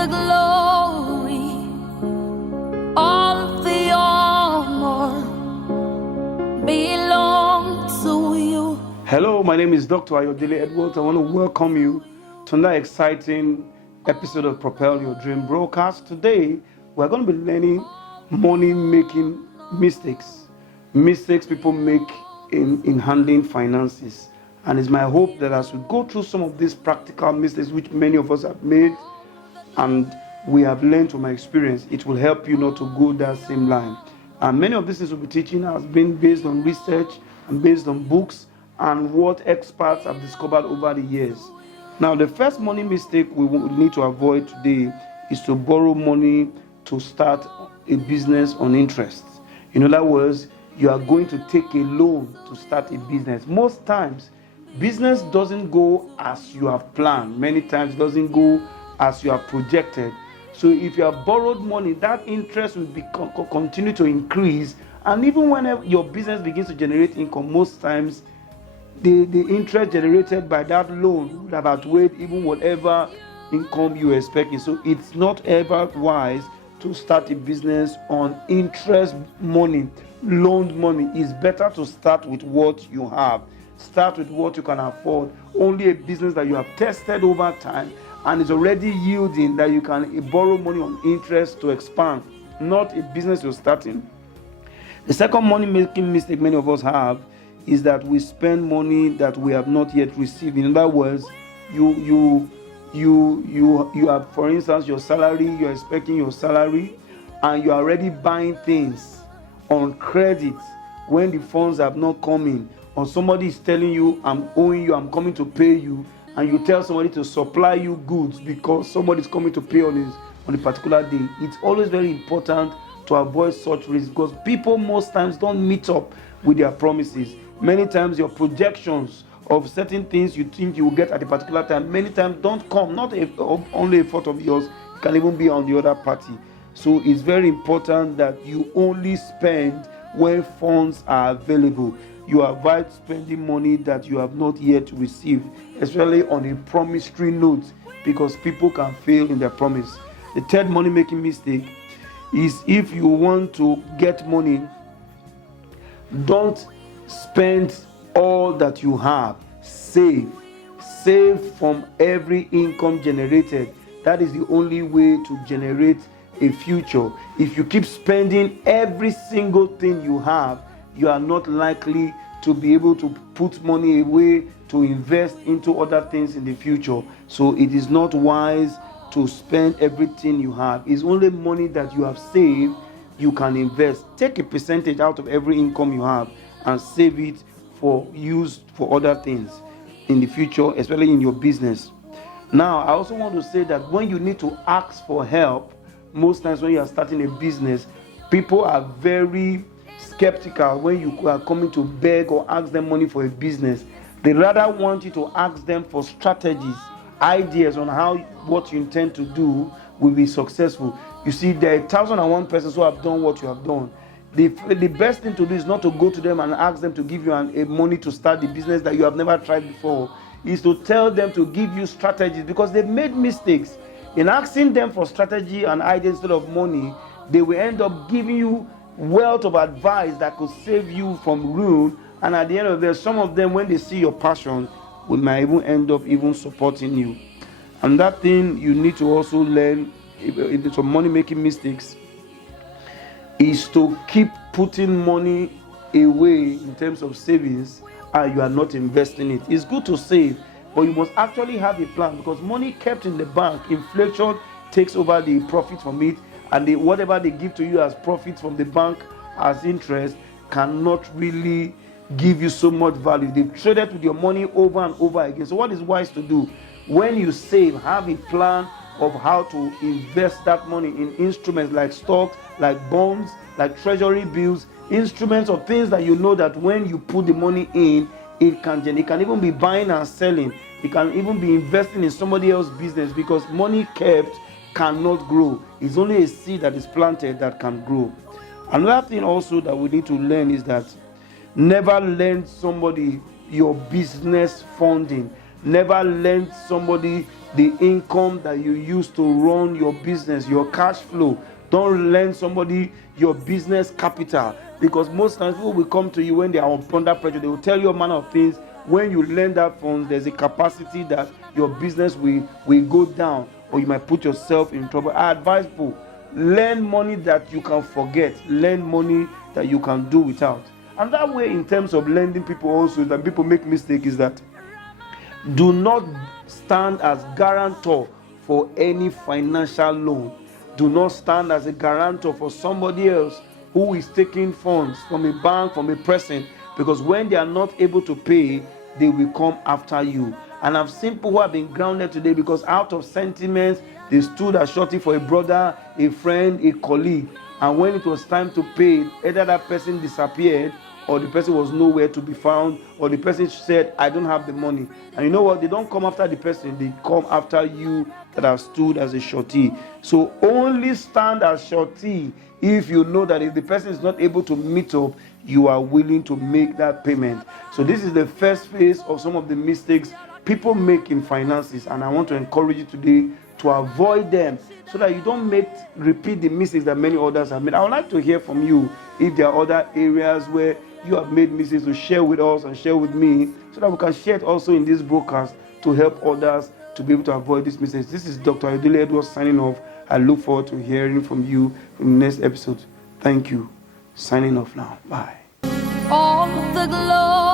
the glory, all the honor belongs to you. Hello, my name is Dr. Ayodele Edwards. I want to welcome you to another exciting episode of Propel Your Dream broadcast. Today, we're going to be learning money-making mistakes people make in handling finances. And it's my hope that as we go through some of these practical mistakes which many of us have made and we have learned from my experience, it will help you not to go that same line. And many of these things we'll be teaching has been based on research and based on books and what experts have discovered over the years. Now, the first money mistake we need to avoid today is to borrow money to start a business on interest. In other words, you are going to take a loan to start a business. Most times, business doesn't go as you have planned. Many times, it doesn't go as you have projected. So if you have borrowed money, that interest will continue to increase. And even when your business begins to generate income, most times, the interest generated by that loan would have outweighed even whatever income you were expecting. So it's not ever wise to start a business on interest money, loaned money. It's better to start with what you have. Start with what you can afford. Only a business that you have tested over time and is already yielding that you can borrow money on interest to expand, not a business you're starting. The second money-making mistake many of us have is that we spend money that we have not yet received. In other words, you have, for instance, your salary, you're expecting your salary, and you're already buying things on credit when the funds have not come in, or somebody is telling you, I'm owing you, I'm coming to pay you, and you tell somebody to supply you goods because somebody is coming to pay on a particular day. It's always very important to avoid such risks because people most times don't meet up with their promises. Many times your projections of certain things you think you will get at a particular time, many times don't come, not only a fault of yours, it can even be on the other party. So it's very important that you only spend when funds are available. You avoid spending money that you have not yet received, especially on a promissory note, because people can fail in their promise. The third money-making mistake is if you want to get money, don't spend all that you have. Save from every income generated. That is the only way to generate a future. If you keep spending every single thing you have, you are not likely to be able to put money away to invest into other things in the future. So it is not wise to spend everything you have. It's only money that you have saved you can invest. Take a percentage out of every income you have and save it for use for other things in the future, especially in your business. Now, I also want to say that when you need to ask for help, most times when you are starting a business, people are very skeptical when you are coming to beg or ask them money for a business. They rather want you to ask them for strategies, ideas on how what you intend to do will be successful. You see, there are 1,001 persons who have done what you have done. The best thing to do is not to go to them and ask them to give you a money to start the business that you have never tried before. Is to tell them to give you strategies because they've made mistakes. In asking them for strategy and ideas instead of money, they will end up giving you wealth of advice that could save you from ruin. And at the end of the day, some of them, when they see your passion, will might even end up even supporting you. And that thing you need to also learn in some money-making mistakes is to keep putting money away in terms of savings and you are not investing it. It's good to save, but you must actually have a plan because money kept in the bank, inflation takes over the profit from it, and whatever they give to you as profits from the bank as interest cannot really give you so much value. They've traded with your money over and over again. So what is wise to do? When you save, have a plan of how to invest that money in instruments like stocks, like bonds, like treasury bills, instruments of things that you know that when you put the money in, it can even be buying and selling. It can even be investing in somebody else's business because money kept cannot grow. It's only a seed that is planted that can grow. Another thing also that we need to learn is that never lend somebody your business funding. Never lend somebody the income that you use to run your business, your cash flow. Don't lend somebody your business capital, because most times people will come to you when they are under pressure. They will tell you a manner of things. When you lend that funds, there's a capacity that your business will go down, or you might put yourself in trouble. I advise people, lend money that you can forget, lend money that you can do without. And that way, in terms of lending people also, that people make mistake is that do not stand as guarantor for any financial loan. Do not stand as a guarantor for somebody else who is taking funds from a bank, from a person, because when they are not able to pay, they will come after you. And I've seen people who have been grounded today because out of sentiments, they stood as surety for a brother, a friend, a colleague. And when it was time to pay, either that person disappeared, or the person was nowhere to be found, or the person said, I don't have the money. And you know what? They don't come after the person, they come after you that have stood as a surety. So only stand as surety if you know that if the person is not able to meet up, you are willing to make that payment. So this is the first phase of some of the mistakes people make in finances, and I want to encourage you today to avoid them so that you don't repeat the mistakes that many others have made. I would like to hear from you if there are other areas where you have made mistakes, to share with us and share with me so that we can share it also in this broadcast to help others to be able to avoid these mistakes. This is Dr. Ayodele Edwards signing off. I look forward to hearing from you in the next episode. Thank you. Signing off now. Bye. All the glory.